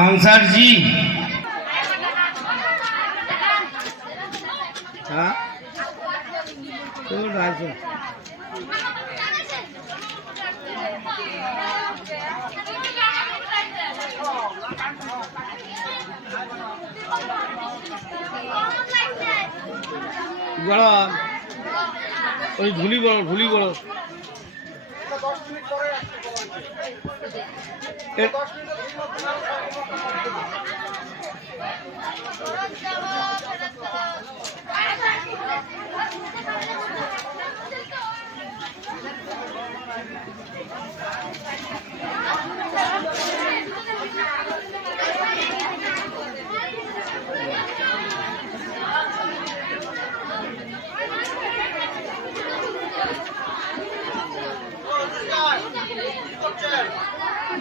आंसर जी हाँ तो राजू বড় ওই ভুলি বড়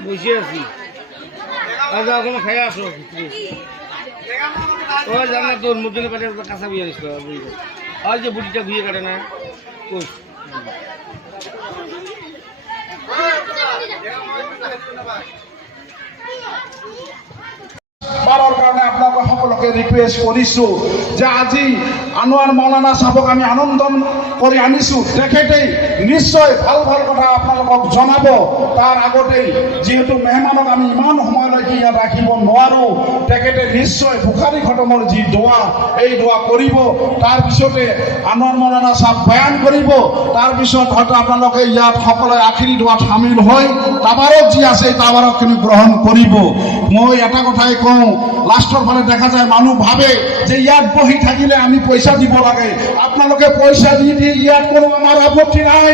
বসে আছি আজ এখন খাই আসো ও জানা তোর মধ্যে কাটে কাঁচা বিয়ে আসলো আর যে বুটিটা ঘুরিয়ে কাটে না কই বাৰৰ কাৰণে আপোনালোক সকলোকে ৰিকুৱেষ্ট কৰিছোঁ যে আজি আনোৱাৰ মৌলানা চাহাবক আমি আনন্দন কৰি আনিছোঁ। তেখেতেই নিশ্চয় ভাল ভাল কথা আপোনালোকক জনাব। তাৰ আগতেই যিহেতু মেহমানক আমি ইমান সময়লৈকে ইয়াত ৰাখিব নোৱাৰোঁ, তেখেতে নিশ্চয় বুখাৰী খতমৰ যি দোৱা এই দোৱা কৰিব। তাৰপিছতে আনোৱাৰ মৌলানা চাহাব বয়ান কৰিব। তাৰপিছত হয়তো আপোনালোকে ইয়াত সকলোৱে আখিৰি দোৱাত সামিল হৈ তাবাৰক যি আছে তাবাৰকখিনি গ্ৰহণ কৰিব। মই এটা কথাই কওঁ, লাষ্টৰ ফালে দেখা যায় মানুহ ভাবে যে ইয়াত বহি থাকিলে আমি পইচা দিব লাগে। আপোনালোকে পইচা দি ইয়াত কোনো আমাৰ আপত্তি নাই।